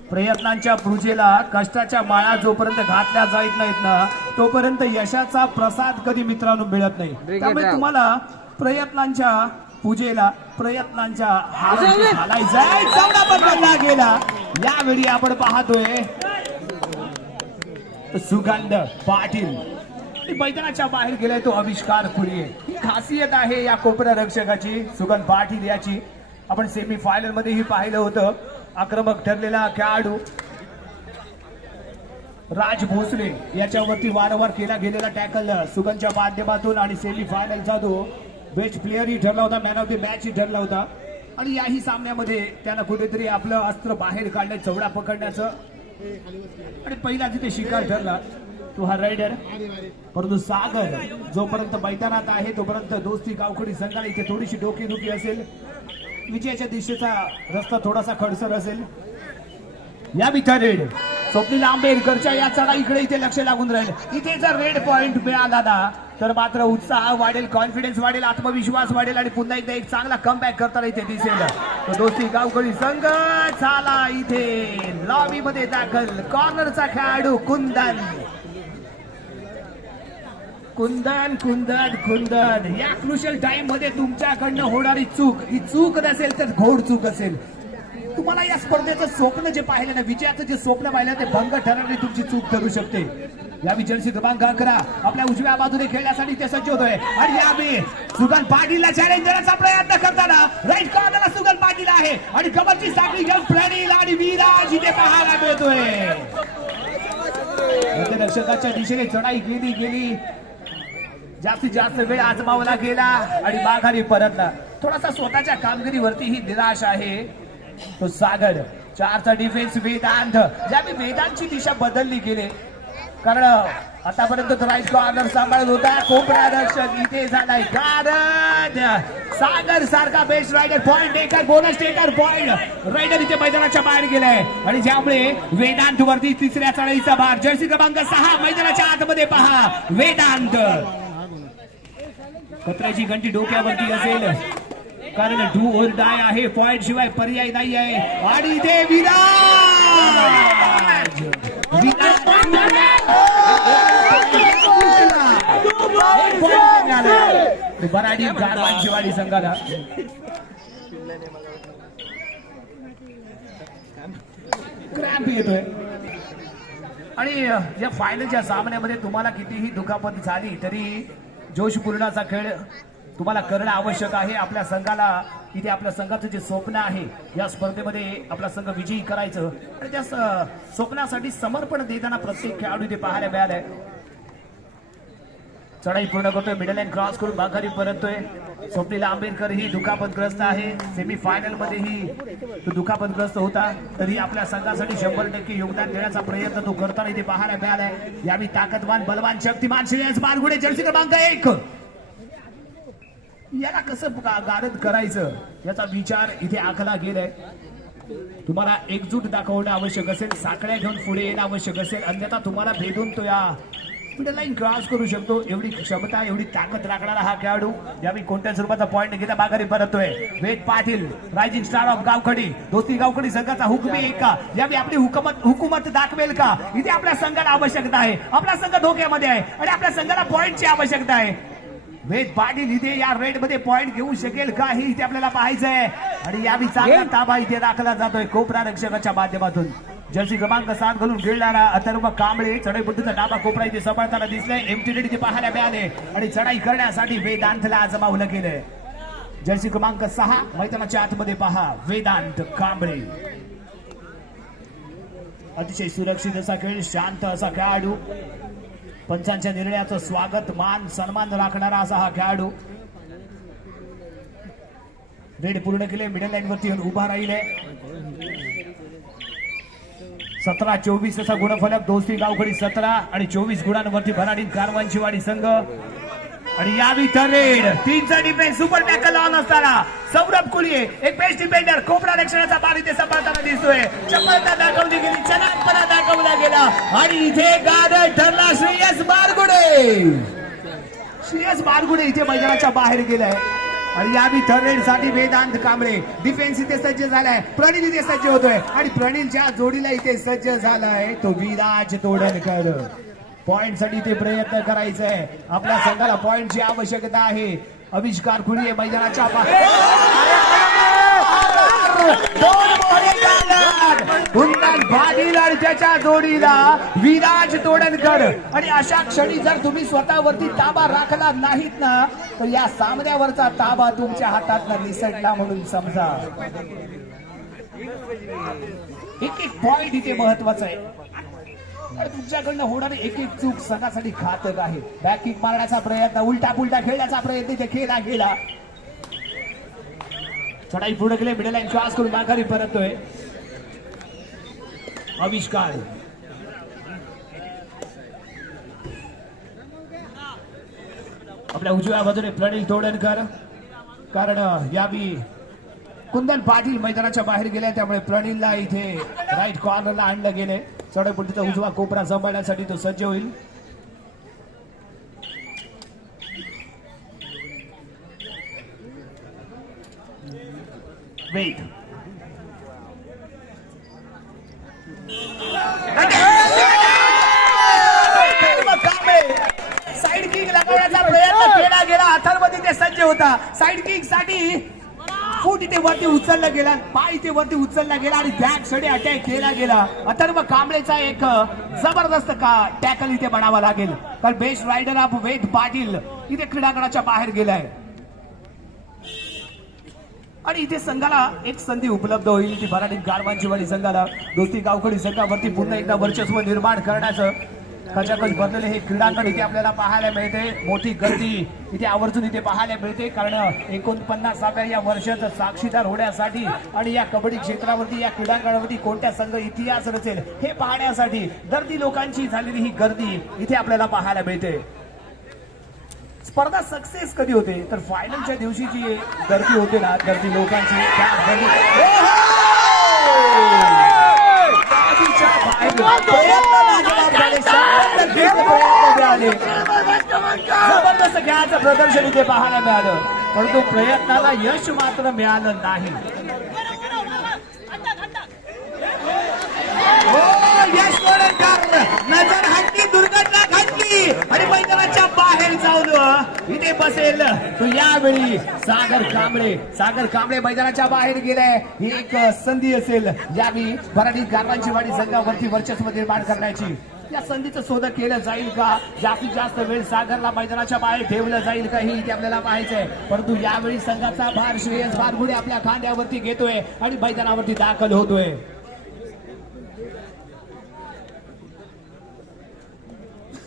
प्रयत्नांच्या पूजेला कष्टाच्या माळा जोपर्यंत घातल्या जात नाहीत ना तोपर्यंत यशाचा प्रसाद कधी मित्रांनो मिळत नाही. त्यामुळे तुम्हाला प्रयत्नांच्या पूजेला प्रयत्नांच्या हालायचा बदलला गेला. यावेळी आपण पाहतोय सुगंध पाटील मैदानाच्या बाहेर गेलाय तो आविष्कार खुरिये. ही खासियत आहे या कोपरा रक्षकाची सुगंध पाटील याची. आपण सेमी फायनल मध्ये ही पाहिलं होतं. आक्रमक ठरलेला खेळाडू राज भोसले याच्यावरती वारंवार केला गेलेला टॅकल सुगंधच्या माध्यमातून आणि सेमी फायनलचा तो बेस्ट प्लेअरही ठरला होता. मॅन ऑफ द मॅच ही ठरला होता. आणि याही सामन्यामध्ये त्यानं कुठेतरी आपलं अस्त्र बाहेर काढलं चवडा पकडण्याचं आणि पहिला जिथे शिकार ठरला तो हा रायडर. परंतु सागर जोपर्यंत मैदानात आहे तोपर्यंत दोस्ती गावखडी संघाला इथे थोडीशी डोकेदुखी असेल. विजयाच्या दिशेचा रस्ता थोडासा खडसर असेल. या बिथा रेड स्वप्नील आंबेडकरच्या या चढाईकडे इथे लक्ष लागून राहील. इथे जर रेड पॉइंट मिळाला ना तर मात्र उत्साह वाढेल, कॉन्फिडन्स वाढेल, आत्मविश्वास वाढेल आणि पुन्हा एकदा एक चांगला कमबॅक करताना इथे दिसेल. तो दोस्ती गावकडी संघ झाला इथे लॉबी मध्ये दाखल. कॉर्नरचा खेळाडू कुंदन कुंदन कुंदन कुंदन. या क्रुशियल टाइम मध्ये तुमच्याकडनं होणारी चूक ही चूक नसेल तर घोड चूक असेल. तुम्हाला या स्पर्धेचं स्वप्न जे पाहिलं ना विजयाचं जे स्वप्न पाहिलं ते भंग ठरवणे तुमची चूक ठरू शकते. या विजयशी क्रमांक 11 आपल्या उजव्या बाजूने खेळण्यासाठी ते सज्ज होतोय आणि यावे सुगंध पाटीलला चॅलेंज देण्याचा प्रयत्न करताना राईट कॉर्नरला सुगंध पाटील आहे आणि कमरची साखळी घेऊन प्रणील आणि विराज इथे पाहायला मिळतोय. रक्षकाच्या दिशेने चढाई गेली जास्तीत जास्त वेळ आजमावला गेला आणि माघारी परतला. थोडासा स्वतःच्या कामगिरीवरतीही निराश आहे तो सागर. 4चा डिफेन्स वेदांत. ज्यावेळी वेदांतची दिशा बदलली गेली कारण आतापर्यंत तो राईट कॉर्नर सांभाळत होता. कोपरा रक्षक इथे झालाय कारण सागर सारखा best raider point taker bonus taker point raider इथे मैदानाच्या बाहेर गेलाय आणि ज्यामुळे वेदांत वरती तिसऱ्या चढाईचा भार. जर्सी क्रमांक 6 मैदानाच्या आतमध्ये पहा वेदांत. पत्र्याची घंटी डोक्यावरती असेल कारण डू और डाय आहे. पॉइंट शिवाय पर्याय नाही आहे. आणि इथे विराज बराडी गारवांचीवाडी संघाला क्रॅम्प येतोय. आणि या फायनलच्या सामन्यामध्ये तुम्हाला कितीही दुखापत झाली तरी जोशपूर्णाचा खेळ तुम्हाला करणं आवश्यक आहे. आपल्या संघाला इथे आपल्या संघाचं जे स्वप्न आहे या स्पर्धेमध्ये आपला संघ विजयी करायचं आणि त्या स्वप्नासाठी समर्पण देताना प्रत्येक खेळाडू इथे पाहायला मिळालाय. चढाई पूर्ण करतोय. मिडल लाईन क्रॉस करून माघारी परततोय. स्वप्नील आंबेडकर ही दुखापतग्रस्त आहे. सेमी फायनल मध्येही तो दुखापतग्रस्त होता तरी आपल्या संघासाठी 100% योगदान देण्याचा प्रयत्न तो करताना इथे पाहायला मिळालाय. यावेळी ताकदवान बलवान शक्तिमान श्रेयस बारगुडे जर्सी क्रमांक 1 याला कसं गारद करायचं याचा विचार इथे आखला गेलाय. तुम्हाला एकजूट दाखवणं आवश्यक असेल. साखळ्या घेऊन पुढे येणं आवश्यक असेल. अन्यथा तुम्हाला भेदून तो या मिडल लाईन क्रॉस करू शकतो. एवढी क्षमता एवढी ताकद राखणारा हा खेळाडू यावेळी कोणत्याच स्वरूपाचा पॉईंट घेता माघारी परततोय. वेद Patil rising star of Gavkhadi दोस्ती गावखडी संघाचा हुकमी एक का यावेळी आपली हुकूमत दाखवेल का. इथे आपल्या संघाला आवश्यकता आहे. आपला संघ धोक्यामध्ये आहे आणि आपल्या संघाला पॉईंटची आवश्यकता आहे. वेद पाटील इथे या रेड मध्ये पॉइंट घेऊ शकेल का हे इथे आपल्याला पाहायचं आहे. आणि यावेळी चांगला ताबा इथे राखला जातोय कोपरा रक्षकाच्या माध्यमातून. जर्सी क्रमांक 7 घालून खेळणारा अथर्व कांबळे चढाईपट्टीचा डाबा कोपरा इथे सांभाळताना दिसलाय. एमटी इथे पाहायला मिळाले आणि चढाई करण्यासाठी वेदांतला आजमावलं गेलंय. जर्सी क्रमांक 6 मैदानाच्या आतमध्ये पहा वेदांत कांबळे. अतिशय सुरक्षित असा खेळ शांत असा खेळाडू. पंचांच्या निर्णयाचं स्वागत मान सन्मान राखणारा असा हा खेळाडू. रेड पूर्ण केले. मिडल लाईन वरती उभा राहिले. 17-24 असा गुणफलक. दोस्ती गावखडी 17 आणि 24 गुणांवरती भराडी कारवांचीवाडी संघ. आणि यावी रेड 3चा डिफेन्स सुपर टॅकल ऑन असताना सौरभ कुलिये एक बेस्ट डिफेंडर कोपरा रक्षणाचा बार इथे सांभाळताना दिसतोय. चपलता दाखवली गेली. चनाटपणा दाखवला गेला आणि इथे गारद ठरला श्रेयस बारगुडे. श्रेयस बारगुडे इथे मैदानाच्या बाहेर गेलाय. आणि यावी थर्ड साठी वेदांत कांबळे डिफेन्स इथे सज्ज झालाय. प्रणील इथे सज्ज होतोय आणि प्रणीलच्या जोडीला इथे सज्ज झालाय तो विराज तोडणकर. पॉइंट साठी इथे प्रयत्न करायचा आहे. आपल्या संघाला पॉइंटची आवश्यकता आहे. आविष्कार खुली मैदानाच्या पाटील आणि त्याच्या जोडीला विराज तोडणकर. आणि अशा क्षणी जर तुम्ही स्वतःवरती ताबा राखला नाहीत ना तर या सामन्यावरचा ताबा तुमच्या हातात निसटला म्हणून समजा. एक एक पॉइंट इथे महत्वाचा आहे. तुमच्याकडनं होणारी एक एक चूक संघासाठी घातक आहे. बॅकिंग मारण्याचा प्रयत्न उलटा पुलटा खेळण्याचा प्रयत्न इथे केला गेला. चढाई पुढे गेले. मिडल लाईन क्रॉस करून माघारी परततोय आविष्कार. आपल्या उजव्या बाजूने प्रणील तोडणकर. कारण यावी कुंदन पाटील मैदानाच्या बाहेर गेले त्यामुळे प्रणीलला इथे राईट कॉर्नरला आणलं गेले. चढाईपट्टीचा उजवा कोपरा सांभाळण्यासाठी तो सज्ज होईल. वेट साइड किक लगावण्याचा प्रयत्न केला गेला. अथर्व तिथे सज्ज होता. साइड किक साठी फूट इथे वरती उचलला गेला. पाय इथे वरती उचलला गेला आणि बॅक कडे अटॅक केला गेला. अथर्व कांबळेचा एक जबरदस्त टॅकल इथे बनावा लागेल. कारण बेस्ट रायडर ऑफ वेद पाटील इथे क्रीडांगणाच्या बाहेर गेलाय. आणि इथे संघाला एक संधी उपलब्ध होईल ती भराडी गारवांचीवाडी संघाला दोस्ती गावखडी संघावरती पुन्हा एकदा वर्चस्व निर्माण करण्याचं खचाखच भरलेले हे क्रीडांगण इथे आपल्याला पाहायला मिळते. मोठी गर्दी इथे आवर्जून इथे पाहायला मिळते. कारण 49व्या या वर्षाचं साक्षीदार होण्यासाठी आणि या कबड्डी क्षेत्रावरती या क्रीडांगणावरती कोणत्या संघ इतिहास रचेल हे पाहण्यासाठी दर्दी लोकांची झालेली ही गर्दी इथे आपल्याला पाहायला मिळते. स्पर्धा सक्सेस कधी होते तर फायनलच्या दिवशी जी गर्दी होते ना गर्दी लोकांची जबरदस्त खेळाचा प्रदर्शन इथे पाहायला मिळालं, परंतु प्रयत्नाला यश मात्र मिळालं नाही. यश नजर हटली, दुर्घटना घडली आणि मैदानाच्या बाहेर जाऊन इथे बसेल तो यावेळी सागर कांबळे मैदानाच्या बाहेर गेलाय. ही एक संधी असेल यावेळी भराडी गारवांची वाडी संघावरती वर्चस्व निर्माण करण्याची. या संधीचं शोध केलं जाईल का, जास्तीत जास्त वेळ सागरला मैदानाच्या बाहेर ठेवलं जाईल का, हे इथे आपल्याला पाहायचंय. परंतु यावेळी संघाचा भार श्रेयस बारगुडे आपल्या खांद्यावरती घेतोय आणि मैदानावरती दाखल होतोय.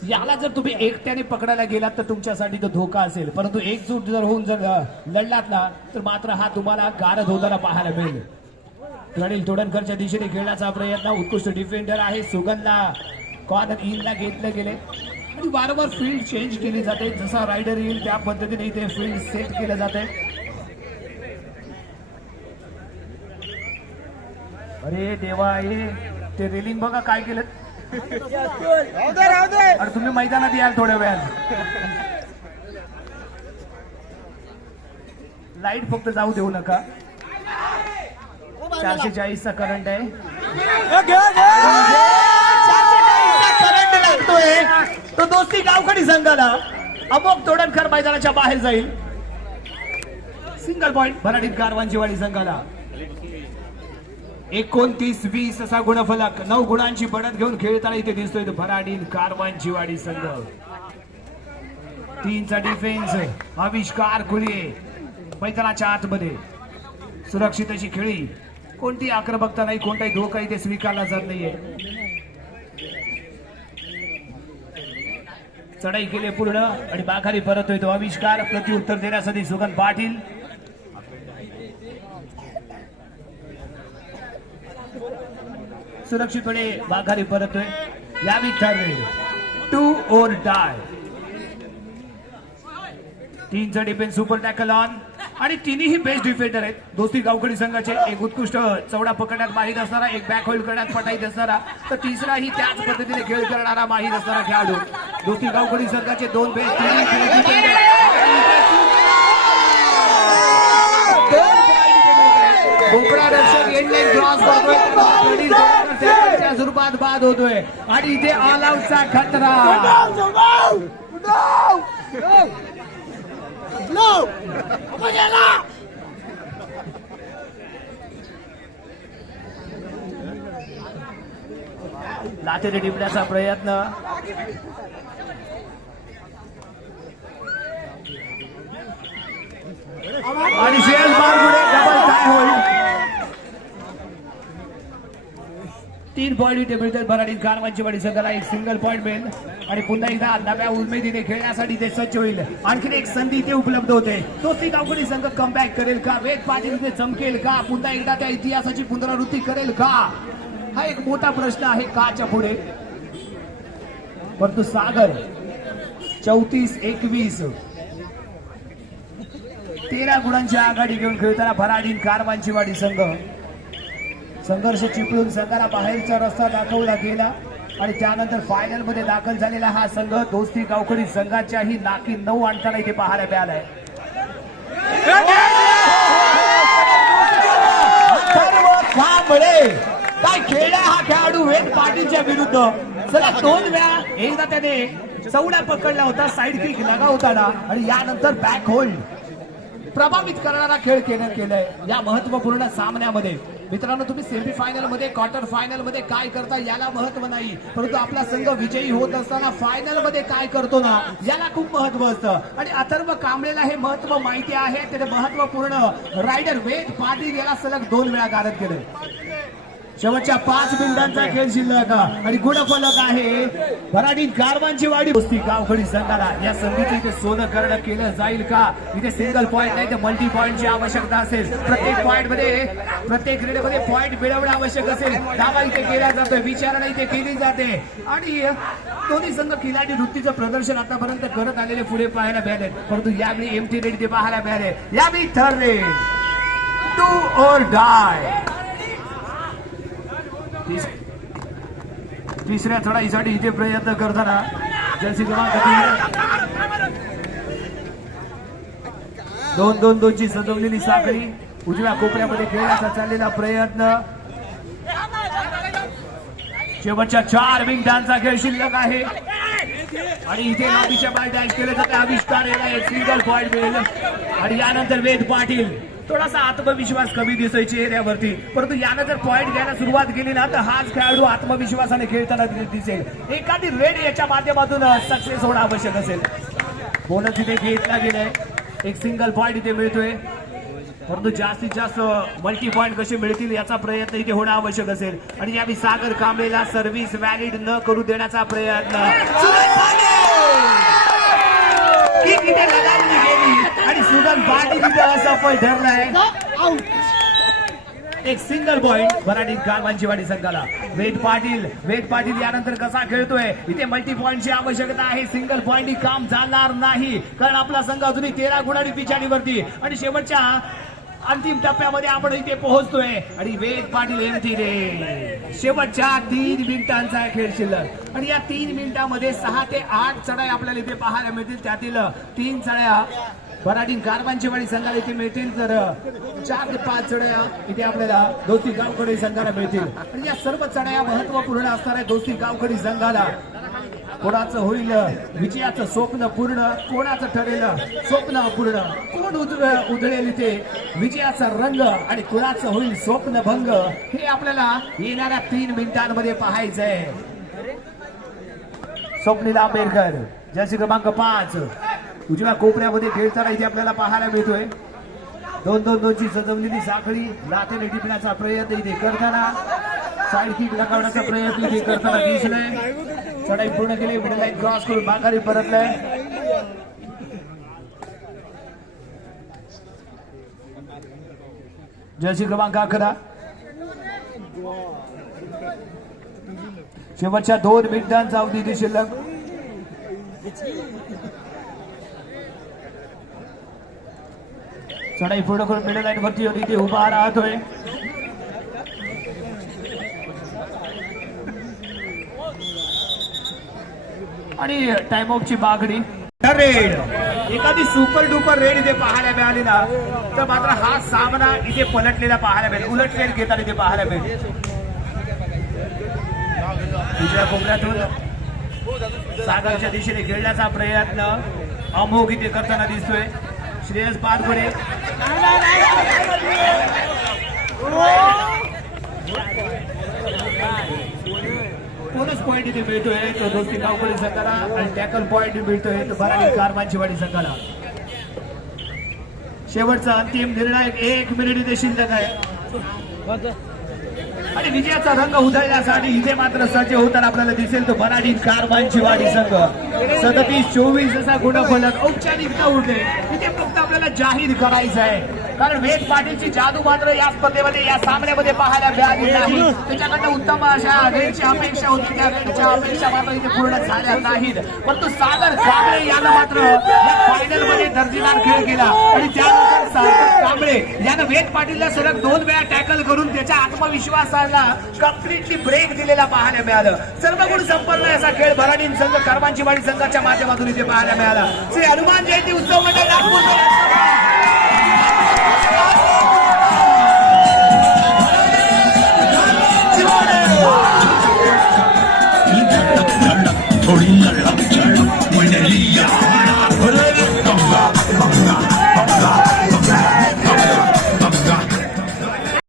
याला जर तुम्ही एकट्याने पकडायला गेलात तर तुमच्यासाठी तो धोका असेल, परंतु एकजूट जर होऊन जर लढलात ना तर मात्र हा तुम्हाला गारद होताना पाहायला मिळेल. अनिल तोडणकरच्या दिशेने खेळण्याचा प्रयत्न, उत्कृष्ट डिफेंडर आहे. सुगंधला कॉर्नर इनला घेतलं गेले आणि वारंवार फील्ड चेंज केली जाते. जसा रायडर येईल त्या पद्धतीने इथे फील्ड सेट केलं जाते. अरे देवा, हे ते रेलिंग बघा काय केलं. अरे तुम्ही मैदानात याल थोड्या वेळात. लाईट फक्त जाऊ देऊ नका. 440 चा करंट आहे. 440 करंट लागतोय तो दोस्ती गावखडी संघाला. अमोक तोडणकर मैदानाच्या बाहेर जाईल. सिंगल पॉइंट भराडी गारवांची वाडी संघाला. 29-20 असा गुणफलक. 9 गुणांची बढत घेऊन खेळताना इथे दिसतोय भराडी कारवांची वाडी संघ. 3चा डिफेन्स आविष्कार खुले मैदानाच्या आतमध्ये. सुरक्षित अशी खेळी, कोणती आक्रमकता नाही, कोणताही धोका इथे स्वीकारला जात नाहीये. चढाई केली पूर्ण आणि माघारी परतोय तो आविष्कार. प्रत्युत्तर देण्यासाठी सुगंध पाटील. सुरक्षितपणे माघारी परतोय. यावी ठरले 2 or die. 3चा डिफेन्स सुपर टॅकल ऑन आणि तिन्ही बेस्ट डिफेंडर आहेत दोस्ती गावखडी संघाचे. एक उत्कृष्ट चौडा पकडण्यात माहीत असणारा, एक बॅक होल्ड करण्यात पटाईत असणारा, तर तिसराही त्याच पद्धतीने खेळ करणारा माहीत असणारा खेळाडू. दोस्ती गावखडी संघाचे 2 बेस्ट कोकणा रक्षक एंडलाईन क्रॉस करतोय, स्वरूपात बाद होतोय आणि इथे ऑल आउटचा खतरा. लाथेने टिपण्याचा प्रयत्न आणि श्रेयस बारगुडे डबल काय होईल. 3 पॉईंट इथे मिळतात भराडी कारवांची वाडी संघाला. एक सिंगल पॉईंट मिळेल आणि पुन्हा एकदा नव्या उमेदीने खेळण्यासाठी ते सज्ज होईल. आणखी एक संधी इथे उपलब्ध होते. दोस्ती गावखडी संघ कमबॅक करेल का, वेद पाटील इथे चमकेल का, पुन्हा एकदा त्या इतिहासाची पुनरावृत्ती करेल का, हा एक मोठा प्रश्न आहे काच्या पुढे. परंतु सागर 34-21 13 गुणांची आघाडी घेऊन खेळताना भराडी कारवांची वाडी संघ. संघर्ष चिपळून संघाला बाहेरचा रस्ता दाखवला गेला आणि त्यानंतर फायनल मध्ये दाखल झालेला हा संघ दोस्ती गावखडी संघाच्याही नाकी 9 आणताना इथे पाहायला मिळालाय. काय खेळला हा खेळाडू वेद पाटीलच्या विरुद्ध. चला 2 वेळा, एकदा त्याने चौडा पकडला होता साईड किक लगावताना आणि यानंतर बॅक होल्ड प्रभावित करणारा खेळ केलाय या महत्वपूर्ण सामन्यामध्ये. मित्रांनो, तुम्ही सेमीफायनल मध्ये, क्वार्टर फायनल मध्ये काय करता याला महत्व नाही, परंतु आपला संघ विजयी होत असताना फायनल मध्ये काय करतो ना याला खूप महत्व असतं. आणि अथर्व कांबळेला हे महत्व माहिती आहे. त्याने महत्वपूर्ण रायडर वेद पाटील याला सलग 2 वेळा गारद केले. शेवटच्या 5 मिनिटांचा खेळ शिल्लक आणि गुणफलक आहे भराडी कारवांची वाडी दोस्ती गावखडी संघाला. या संधीचे इथे सोनं करणं केलं जाईल का. इथे सिंगल पॉईंट नाही तर मल्टी पॉईंटची आवश्यकता असेल. प्रत्येक पॉईंट मध्ये, प्रत्येक रेडमध्ये पॉईंट मिळवणं आवश्यक असेल. दावा इथे केला जातोय, विचारणा इथे केली जाते आणि दोन्ही संघ खिलाडी वृत्तीचं प्रदर्शन आतापर्यंत करत आलेले पुढे पाहायला मिळाले. परंतु यावेळी एमटी रेड इथे पाहायला मिळाले. यावेळी ठरले 2 or die. तिसऱ्या चढाईसाठी इथे प्रयत्न करताना जर्सी क्रमांक 2-2-2 ची सजवलेली साखळी उजव्या कोपऱ्यामध्ये खेळण्याचा चाललेला प्रयत्न. शेवटच्या 4 मिनिटांचा खेळ शिल्लक आहे आणि इथे लांबीच्या बाल डॅश केले जाते. आविष्कार एक सिंगल पॉइंट मिळेल आणि यानंतर वेद पाटील थोडासा आत्मविश्वास कमी दिसतोय चेहऱ्यावरती, परंतु यानं जर पॉइंट घ्यायला सुरुवात केली ना तर हाच खेळाडू आत्मविश्वासाने खेळताना दिसेल. एखादी रेड याच्या माध्यमातून सक्सेस होणं आवश्यक असेल. बोनस इथे घेतला गेलाय. एक सिंगल पॉइंट इथे मिळतोय, परंतु जास्तीत जास्त मल्टी पॉइंट कसे मिळतील याचा प्रयत्न इथे होणं आवश्यक असेल. आणि यावेळी सागर कांबळेला सर्व्हिस व्हॅलिड न करू देण्याचा प्रयत्न इथे लगावली गेली आणि सुगन पाटील इथे असफल ठरलाय. एक सिंगल पॉइंट भराडी गारवांचीवाडी संघाला. वेद पाटील यानंतर कसा खेळतोय. इथे मल्टी पॉइंटची आवश्यकता आहे. सिंगल पॉइंट काम चालणार नाही, कारण आपला संघ अजूनही 13 गुणांनी पिछाडीवरती आणि शेवटच्या अंतिम टप्प्यामध्ये आपण इथे पोहोचतोय. आणि वेद पाटील एमटी रे शेवटच्या 3 मिनिटांचा खेळ शिल्लक आणि या 3 मिनिटांमध्ये 6 ते 8 चढाई आपल्याला इथे पाहायला मिळतील. त्यातील 3 चढाया भराडी गारवांचीवाडी संघाला इथे मिळतील, तर 4 ते 5 चढाया इथे आपल्याला दोस्ती गावखडी संघाला मिळतील. आणि या सर्व चढाया महत्वपूर्ण असणार आहे दोस्ती गावखडी संघाला. कोणाचं होईल विजयाचं स्वप्न पूर्ण, कोणाचं ठरेल स्वप्न अपूर्ण, कोण उधळेल इथे विजयाचा रंग आणि कोणाचं होईल स्वप्न भंग, हे आपल्याला येणाऱ्या 3 मिनिटांमध्ये पाहायचंय. स्वप्नील आंबेडकर जर्सी क्रमांक 5 उजव्या कोपऱ्यामध्ये खेळताना इथे आपल्याला पाहायला मिळतोय. 2-2-2 ची सजवलेली साखळी लाथेने टिपण्याचा प्रयत्न इथे करताना, साईड किक लगावण्याचा प्रयत्न इथे करताना दिसलाय. चढाई पूर्ण केली, मिडल लाईन क्रॉस करून माघारी परतलाय. जर्सी क्रमांक 11 शेवटच्या 2 मिनिटांचा अवधी शिल्लक. चढाई पूर्ण करून मिडल लाईन वरती इथे उभा राहतोय. आणि टाइम ऑफ ची मागणी. रेड एखादी सुपर डुपर रेड इथे पाहायला मिळाली ना तर मात्र हा सामना इथे पलटलेला पाहायला मिळेल, उलट रेड घेताना इथे पाहायला मिळेल. दुसऱ्या कोपऱ्यातून सागरच्या दिशेने खेळण्याचा प्रयत्न अमोघ इथे करताना दिसतोय. श्रेयस पारखोडे बोनस पॉइंट इथे मिळतोय तो दोस्ती गावखडी संघाला आणि टॅकल पॉइंट मिळतोय तो भराडी गारवांचीवाडी संघाला. शेवटचा अंतिम निर्णायक 1 मिनिट इथे शिल्लक आहे आणि विजयाचा रंग उधळण्यासाठी इथे मात्र सज्ज होताना आपल्याला दिसेल तो भराडी गारवांचीवाडी संघ. 37-24 असा गुणफलक औपचारिकता उरते इथे फक्त आपल्याला जाहीर करायचं आहे, कारण वेद पाटीलची जादू मात्र या स्पर्धेमध्ये या सामन्यामध्ये पाहायला मिळाली नाही. त्याच्याकडनं उत्तम अशा रेडची अपेक्षा होती, त्या रेडच्या अपेक्षा मात्र इथे पूर्ण झाल्या नाहीत. परंतु सागर कांबळे यानं मात्र या फायनल मध्ये दर्जेदार खेळ केला आणि त्यानंतर सागर कांबळे यानं वेद पाटीलला सलग 2 वेळा टॅकल करून त्याच्या आत्मविश्वासाला कम्प्लिटली ब्रेक दिलेला पाहायला मिळालं. सर्व गुण संपन्न असा खेळ भराडी संघ गारवांचीवाडी संघाच्या माध्यमातून इथे पाहायला मिळाला. श्री हनुमान जयंती उत्सव मंडळ नागपूर